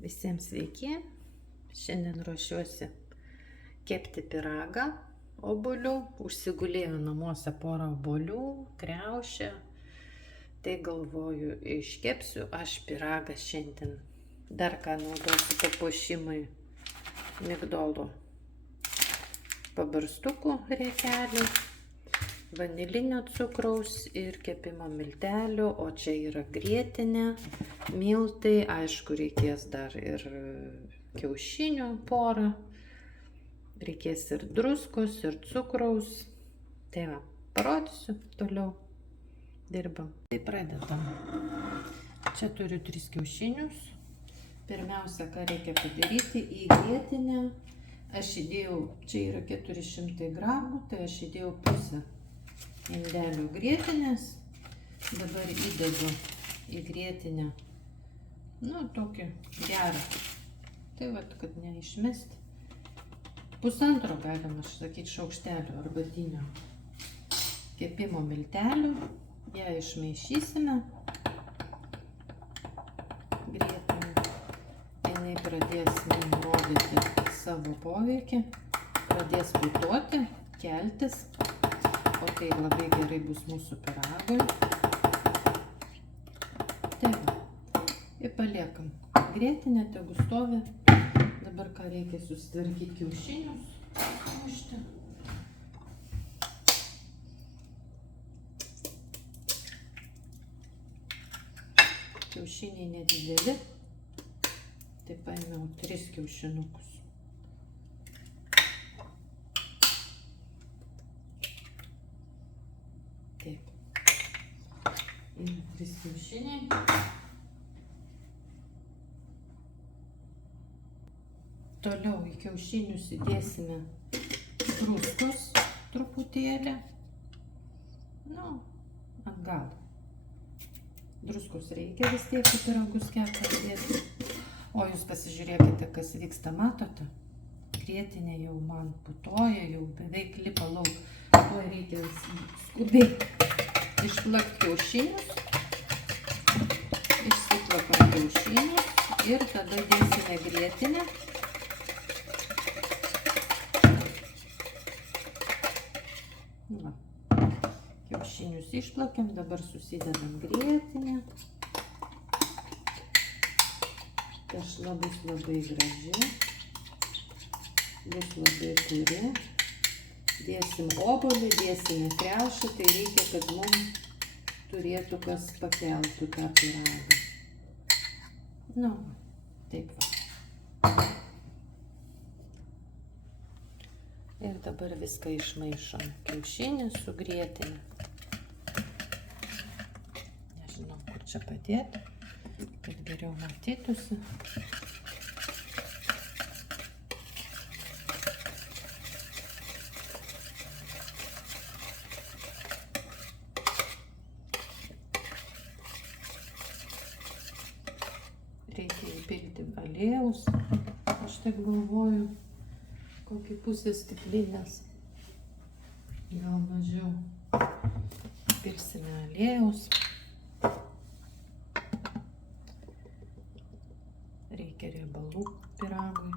Visiems sveiki. Šiandien ruošiuosi kepti pyragą obuolių. Užsigulėjo namuose porą obuolių, kriaušę. Tai galvoju, iškepsiu aš pyragą šiandien. Dar ką naudosiu papuošimui: migdolų pabarstukų riekelį, vanilinio cukraus ir kepimo miltelių, o čia yra grietinė, miltai, aišku, reikės dar ir kiaušinių porą, reikės ir druskos, ir cukraus. Tai va, parodysiu, toliau dirbam. Tai pradedam. Čia turiu 3 kiaušinius. Pirmiausia, ką reikia padaryti, į grietinę aš įdėjau, čia yra 400 gramų, tai aš įdėjau pusę indelio grietinės. Dabar įdedu į grietinę, tokį gerą. Tai vat, kad neišmesti. Pusantro, galima sakyti, šaukštelio arbatinio kepimo miltelių. Ją išmaišysime. Grietinė. Jinai pradės mums rodyti savo poveikį. Pradės putuoti, keltis. O tai labai gerai bus mūsų pyragui. Tai va. Ir paliekam. Grietinė tegu stovi. Dabar ką reikia susitvarkyti kiaušinius. Mušti. Kiaušiniai nedideli. Tai paėmiau 3 kiaušinukus. Taip. Ir 3 kiaušiniai. Toliau į kiaušinius įdėsime druskos truputėlį. Atgal. Druskos reikia vis tiek į pyragus kepti dėti. O jūs pasižiūrėkite, kas vyksta, matote? Grietinė jau man putoja, jau beveik lipa lauk. Tuo reikia skubiai išplakti kiaušinius. Išsiplakam kiaušinius ir tada dėsime grietinę. Kiaušinius išplakėm, dabar susidedam grietinę. Tešla bus labai graži, bus labai puri. Dėsim obuolį, dėsime kriaušę, tai reikia, kad mums turėtų kas pakeltų tą pyragą. Taip va. Ir dabar viską išmaišom. Kiaušinį su grietinė. Nežinau, kur čia padėti, kad geriau matytųsi. Reikia įpilti aliejaus. Aš taip galvoju, kokį pusę stiklinės. Gal mažiau. Pilsime aliejaus. Reikia riebalų pyragui.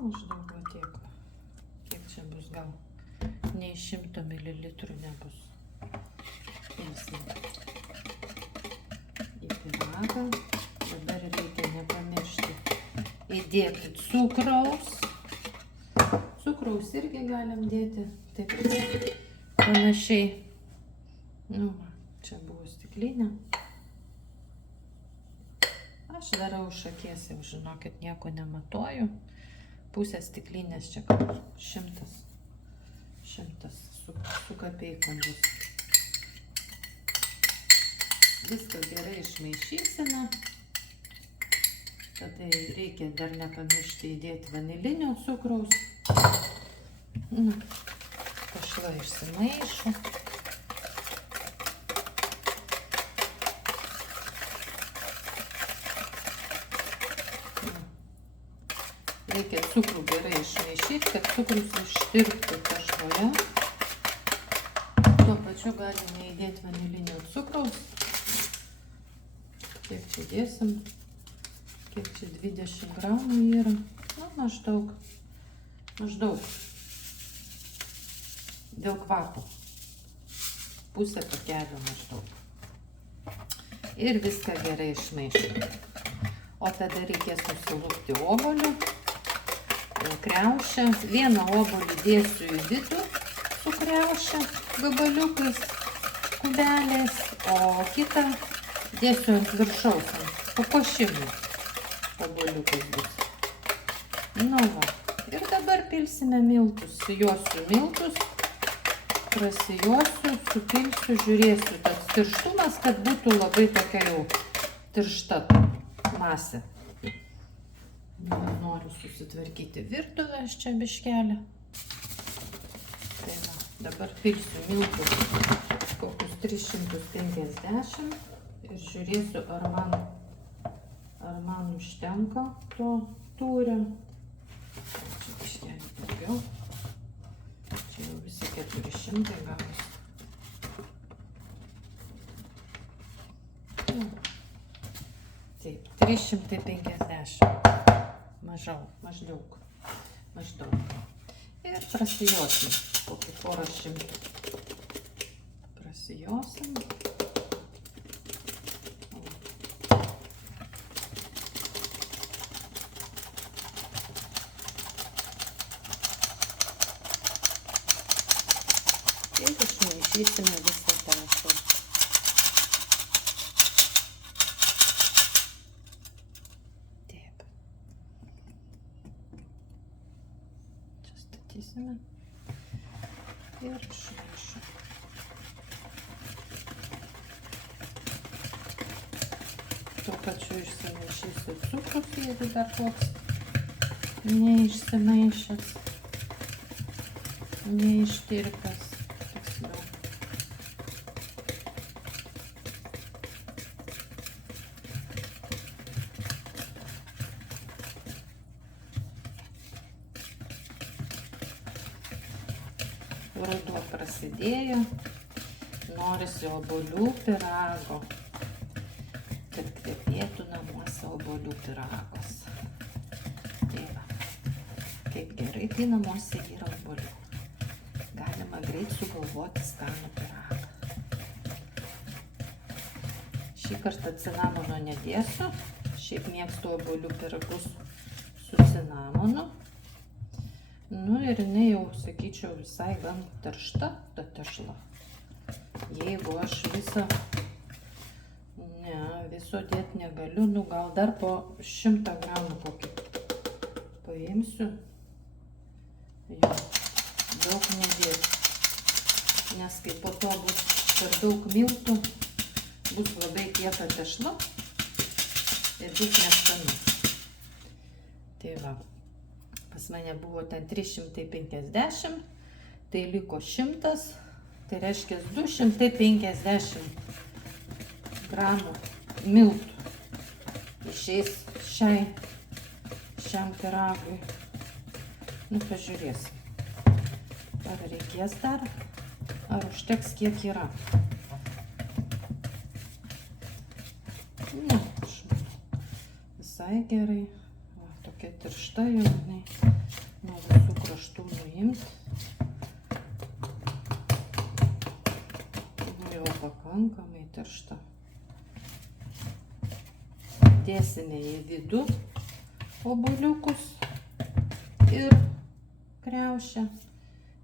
Maždaug tiek. Kiek čia bus, gal nei 100 ml nebus. Pilsime į pyragą. Dabar reikia nepamiršti įdėti cukraus. Cukraus irgi galim dėti taip panašiai. Čia buvo stiklinė. Aš darau šakės, jau žinokit, nieko nematuoju. Pusę stiklinės čia 100 su kapeikom bus. Viską gerai išmaišysime. Tada reikia dar nepamiršti įdėti vanilinio cukraus. Tešla išsimaišo. Reikia cukrų gerai išmaišyti, kad cukrus ištirptų tešloje. Tuo pačiu galime įdėti vanilinio cukraus. Kiek čia dėsim? kiek čia 20 gramų yra, nu, maždaug dėl kvapo, pusę pakelio maždaug. Ir viską gerai išmaišau. O tada reikės nusilupti obuolį, kriaušę. Vieną obuolį dėsiu į vidų su kriauše gabaliukais, kubeliais, o kitą dėsiu ant viršaus, ant papuošimų obuoliukais bus. Nu va. Ir dabar pilsime miltus. Sijosiu miltus, prasijosiu, supilsiu, žiūrėsiu tas tirštumas, kad būtų labai tokia jau tiršta masė. Noriu susitvarkyti virtuvę, aš čia biškelį. Tai va, dabar pilsiu miltus kokius 350 ir žiūrėsiu, ar man užtenka to tūrio. Čia biškelį daugiau. Čia jau visi 400 gausi. Taip, 350. Maždaug. Ir prasijosim kokį porą šimtų. Prasijosim. Ir išmaišysime visą tą sosą. Ir išmaišau. Tuo pačiu išsimaišysiu cukrus, jeigu dar koks neišsimaišęs, neištirpęs. Tiksliau. Ruduo prasidėjo, norisi obuolių pyrago, kad kvepėtų namuose obuolių pyragas. Tai va, kaip gerai, kai namuose yra obuolių. Galima greit sugalvoti skanų pyragą. Šį kartą cinamono nedėsiu, šiaip mėgstu obuolių pyragus su cinamonu. Nu ir jinai jau, sakyčiau, visai gan tiršta, ta tešla. Jeigu aš viso dėti negaliu, nu gal dar po 100 gramų kokį paimsiu. Jo, daug nedėti. Nes kai po to bus per daug miltų, bus labai kieta tešla ir bus neskanu. Tai va. Pas mane buvo ten 350, tai liko 100, tai reiškia 250 gramų miltų išeis šiam pyragui. Nu, pažiūrėsim, ar reikės dar, ar užteks kiek yra. Ne, aš manau, visai gerai. Tokia tiršta jau, nuo visų kraštų nuimti. Jau pakankamai tiršta. Dėsime į vidų obuoliukus ir kriaušę.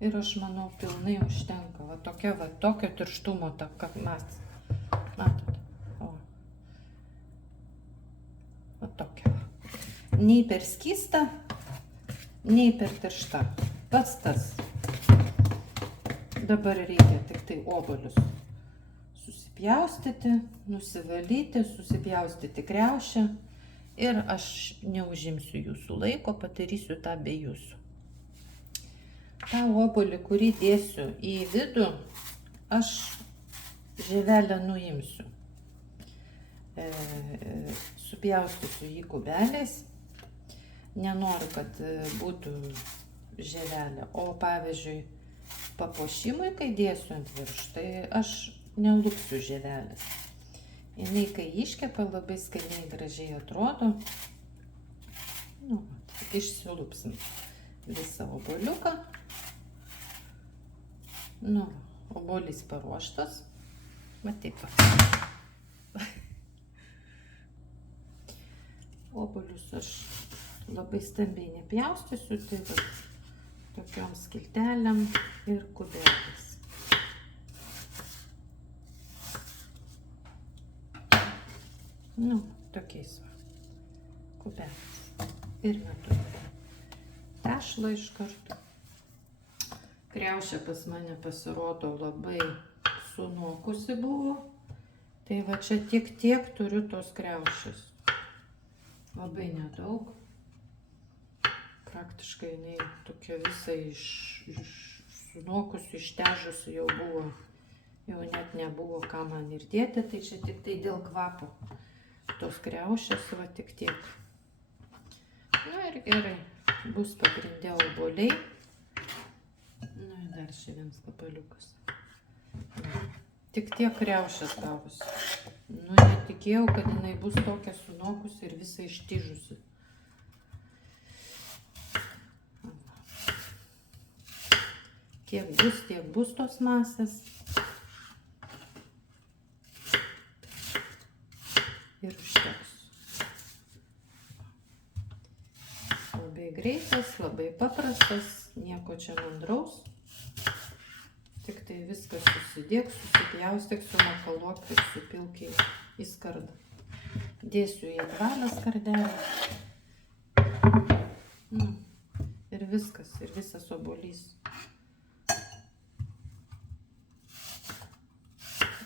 Ir aš manau, pilnai užtenka. Va tokia, va tokio tirštumo, kaip mes. Matot? Va tokia. Nei per skysta, nei per tiršta. Pats tas. Dabar reikia tik tai obuolius susipjaustyti, nusivalyti, susipjaustyti kriaušę. Ir aš neužimsiu jūsų laiko, padarysiu tą be jūsų. tą obuolį, kurį dėsiu į vidų, aš žievelę nuimsiu. Supjaustysiu jį kubeliais. Nenoriu, kad būtų žievelė. O pavyzdžiui, papuošimui, kai dėsiu ant virš, tai aš nelupsiu žievelės. Jinai, kai iškepa, labai skaniai gražiai atrodo. Nu, išsilupsim visą obuoliuką. Nu, obuolys paruoštas. Va taip. Obuolius aš labai stambiai nepjaustysiu, tai va tokiom skiltelėm ir kubeliais. Nu, tokiais va kubeliais. Ir metu tešlą iš karto. Kriaušė pas mane pasirodo labai sunokusi buvo. Tai va čia tiek turiu tos kriaušės. Labai nedaug. Praktiškai jinai tokia visa sunokusi, ištežusi jau buvo. Jau net nebuvo ką man ir dėti, tai čia tik tai dėl kvapo. Tos kriaušės va tik tiek. Na ir gerai, bus pagrindė obuoliai. Na ir dar čia vienas gabaliukas. Tik tiek kriaušės gavosi. Nu, netikėjau, kad jinai bus tokia sunokusi ir visai ištižusi. Tiek bus tos masės. Ir užteks. Labai greitas, labai paprastas, nieko čia mandraus. Tik tai viskas susidėk, susipjaustyk, sumakaluok ir supilk į skardą. Dėsiu į apvalę skardelę. Ir viskas, ir visas obuolys.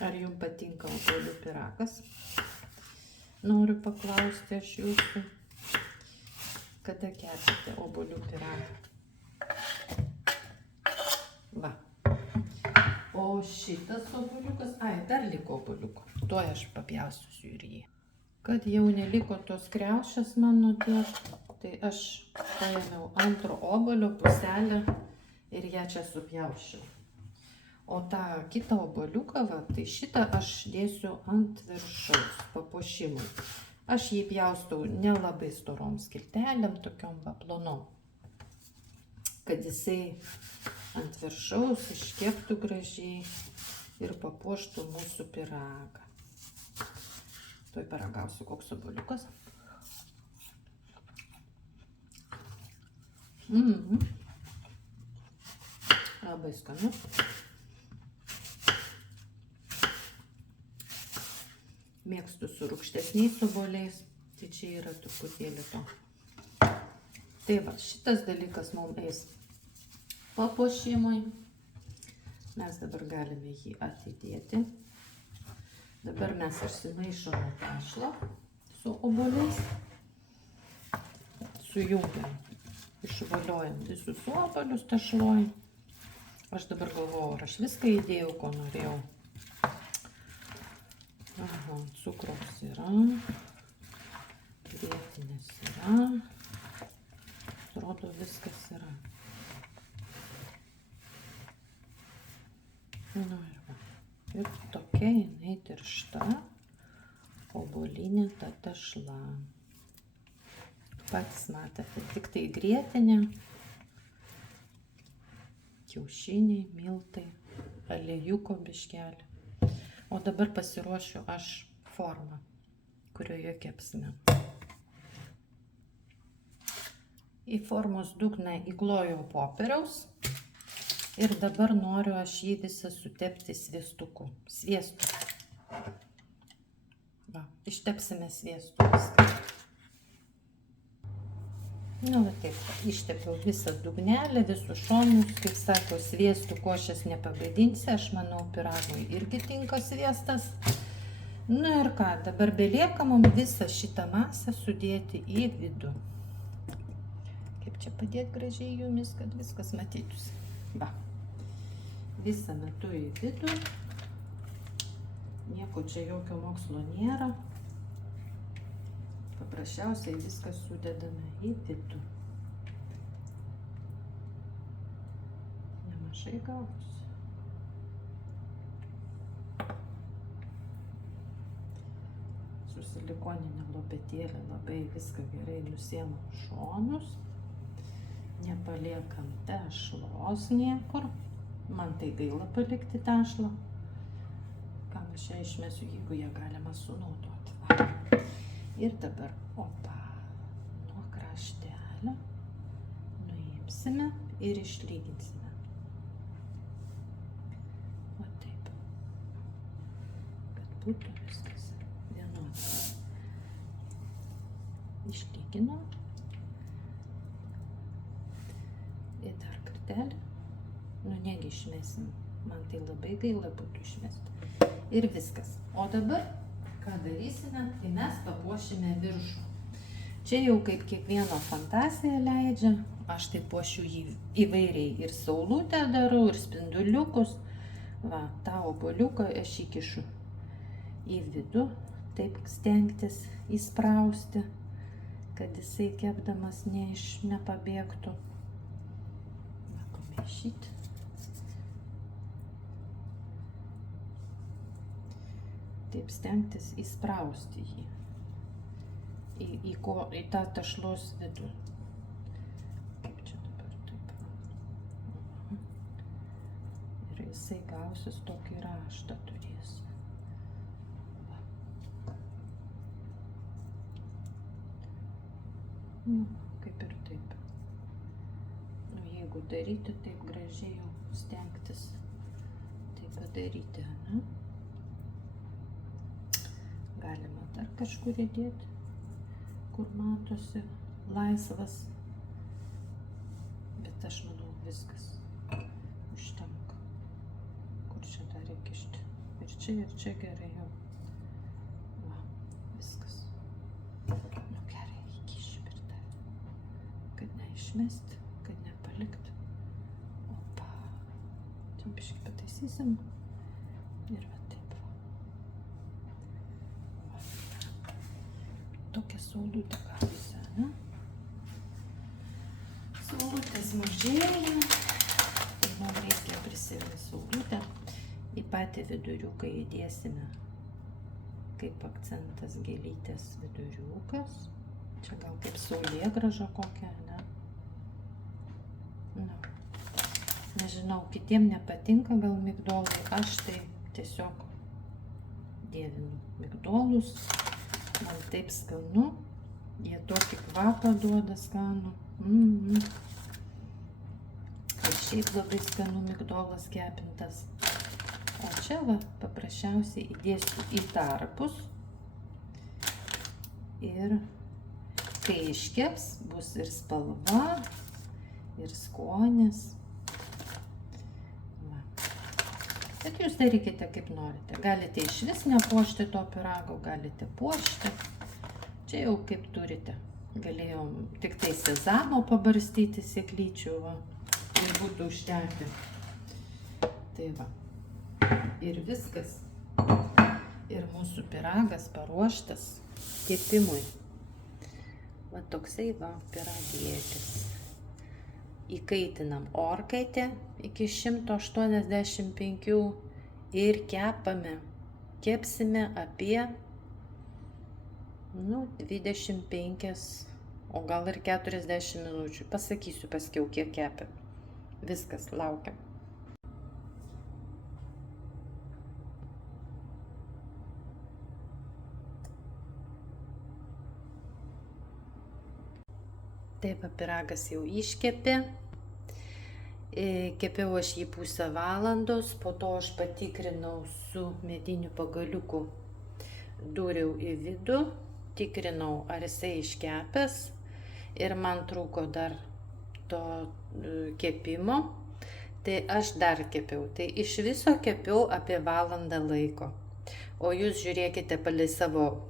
Ar jums patinka obuolių pyragas? Noriu paklausti aš jūsų, kada kepite obuolių pyragą. Va. O šitas obuoliukas, dar liko obuoliuko. Tuoj aš papjausiu ir jį. Kad jau neliko tos kriaušės mano tiek, tai aš paėmiau antro obuolio puselę ir ją čia supjaušiau. O tą kitą obuoliuką, va, tai šitą aš dėsiu ant viršaus papuošimui. Aš jį pjaustau nelabai storom skiltelėm, tokiom plonom, kad jisai ant viršaus iškeptų gražiai ir papuoštų mūsų pyragą. Tuoj paragausiu, koks obuoliukas. Labai skanus. Mėgstu su rūgštesniais obuoliais, tai čia yra truputėlį to. Tai va, šitas dalykas mums eis papuošimui. Mes dabar galime jį atidėti. Dabar mes išsimaišome tešlą su obuoliais. Sujungiam, išvaliojam visus obuolius tešloj. Aš dabar galvoju, ar aš viską įdėjau, ko norėjau. Aha, cukraus yra, grietinės yra, atrodo viskas yra. Nu ir va, ir tokia jinai tiršta obuolinė ta tešla. Patys matote, tik tai grietinė, kiaušiniai, miltai, aliejuko biškelį. O dabar pasiruošiu aš formą, kurioje kepsime. Į formos dugną įklojau popieriaus ir dabar noriu aš jį visą sutepti sviestuku. Sviestu. Va, ištepsime sviestu viską. Nu, va taip, ištepiau visą dugnelę, visus šonus, kaip sako, sviestų košės nepagadinsi, aš manau, pyragui irgi tinka sviestas. Nu ir ką, dabar belieka mums visą šitą masę sudėti į vidų. Kaip čia padėti gražiai jumis, kad viskas matytųsi. Va, visą metu į vidų, nieko čia jokio mokslo nėra. Paprasčiausiai viską sudedame į vidų. Nemažai gavosi. silikoninę lopetėlę labai viską gerai nusiemam šonus. Nepaliekam tešlos niekur. Man tai gaila palikti tešlą. Kam aš ją išmesiu, jeigu ją galima sunaudoti. Ir dabar, nuo kraštelio nuimsime ir išlyginsime. Va taip. Kad būtų viskas vienodai. Išlyginom. Ir dar kartelį. Negi išmesim. Man tai labai gaila būtų išmesti. Ir viskas. O dabar, ką darysime, tai mes papuošime viršų. Čia jau kaip kiekvieno fantazija leidžia. Aš tai puošiu jį įvairiai. Ir saulutę darau, ir spinduliukus. Va, tą obuoliuką aš įkišu į vidų. Taip stengtis įsprausti, kad jisai kepdamas nepabėgtų. Va, pamaišyti. Taip stengtis įsprausti jį į tą tešlos vidų. Kaip čia dabar taip. Ir jisai gausis tokį raštą turės. Kaip ir taip. Jeigu daryti taip gražiai, jau stengtis tai padaryti, ne? Galima dar kažkur įdėti, kur matosi laisvas. Bet aš manau, viskas užtenka. Kur čia dar įkišti? Ir čia gerai jau. Va, viskas. Gerai, įkišiu ir dar. Kad neišmesti, kad nepalikt. Čia biškį pataisysim. Ir va taip. Tokia saulutė gavosi, ne? Saulutės mažėja. Tai mums reikia prisivesti saulutę. Į patį viduriuką įdėsime kaip akcentas gėlytės viduriukas. Čia gal kaip saulėgrąža kokia, ne? Nežinau, kitiem nepatinka gal migdolai. Aš tai tiesiog dievinu migdolus. Man taip skanu, jie tokį kvapą duoda skanų. Ir šiaip labai skanu migdolas kepintas. O čia va paprasčiausiai įdėsiu į tarpus. Ir kai iškeps, bus ir spalva, ir skonis. Va. Bet jūs darykite kaip norite. Galite iš vis nepuošti to pyrago, galite puošti. Čia jau kaip turite. Galėjom tik tai sezamo pabarstyti sėklyčių, va. Ir būtų užtekę. Tai va. Ir viskas. Ir mūsų pyragas paruoštas kepimui. Va toksai va pyragėlis. Įkaitinam orkaitę iki 185 ir kepame. Kepsime apie 25, o gal ir 40 minučių. Pasakysiu paskiau, kiek kepėm. Viskas, laukiam. Taip, pyragas jau iškepė. Kepiau aš jį pusę valandos, po to aš patikrinau su mediniu pagaliuku. Dūriau į vidų, tikrinau, ar jisai iškepęs ir man trūko dar to kepimo. Tai aš dar kepiau. Tai iš viso kepiau apie valandą laiko. O jūs žiūrėkite palei savo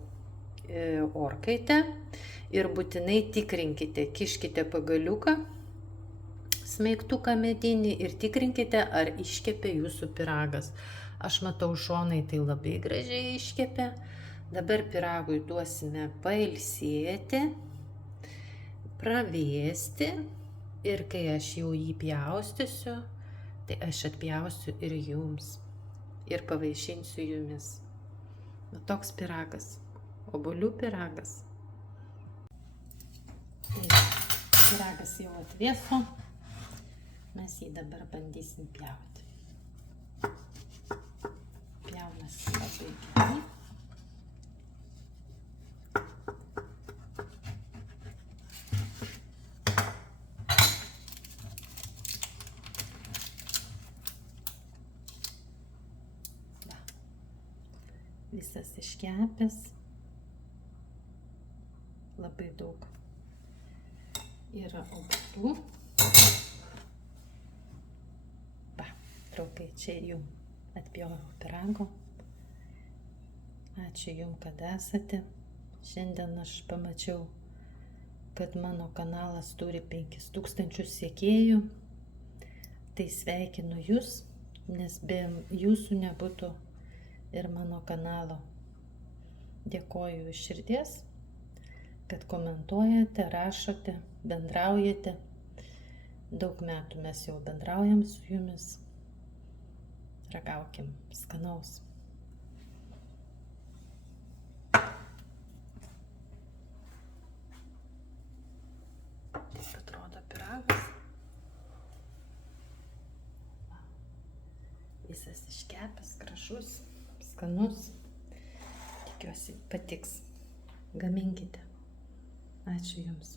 orkaitę. Ir būtinai tikrinkite, kiškite pagaliuką, smeigtuką medinį ir tikrinkite, ar iškepė jūsų pyragas. Aš matau, šonai tai labai gražiai iškepė. Dabar pyragui duosime pailsėti, pravėsti ir kai aš jau jį pjaustysiu, tai aš atpjausiu ir jums ir pavaišinsiu jumis. Toks pyragas. obuolių pyragas. Pyragas jau atvėso, mes jį dabar bandysim pjauti. Pjaunasi labai gerai. Visas iškepęs, labai daug yra obuolių. Draugai, čia jau atpjoviau pyrago. Ačiū Jums, kad esate. Šiandien aš pamačiau, kad mano kanalas turi 5000 sekėjų. Tai sveikinu Jūs, nes be Jūsų nebūtų ir mano kanalo. Dėkoju iš širdies, kad komentuojate, rašote, bendraujate. Daug metų mes jau bendraujam su Jumis. Ragaukim skanaus. Taip atrodo pyragas. Visas iškepęs, gražus, skanus. Tikiuosi patiks. Gaminkite. Ačiū Jums.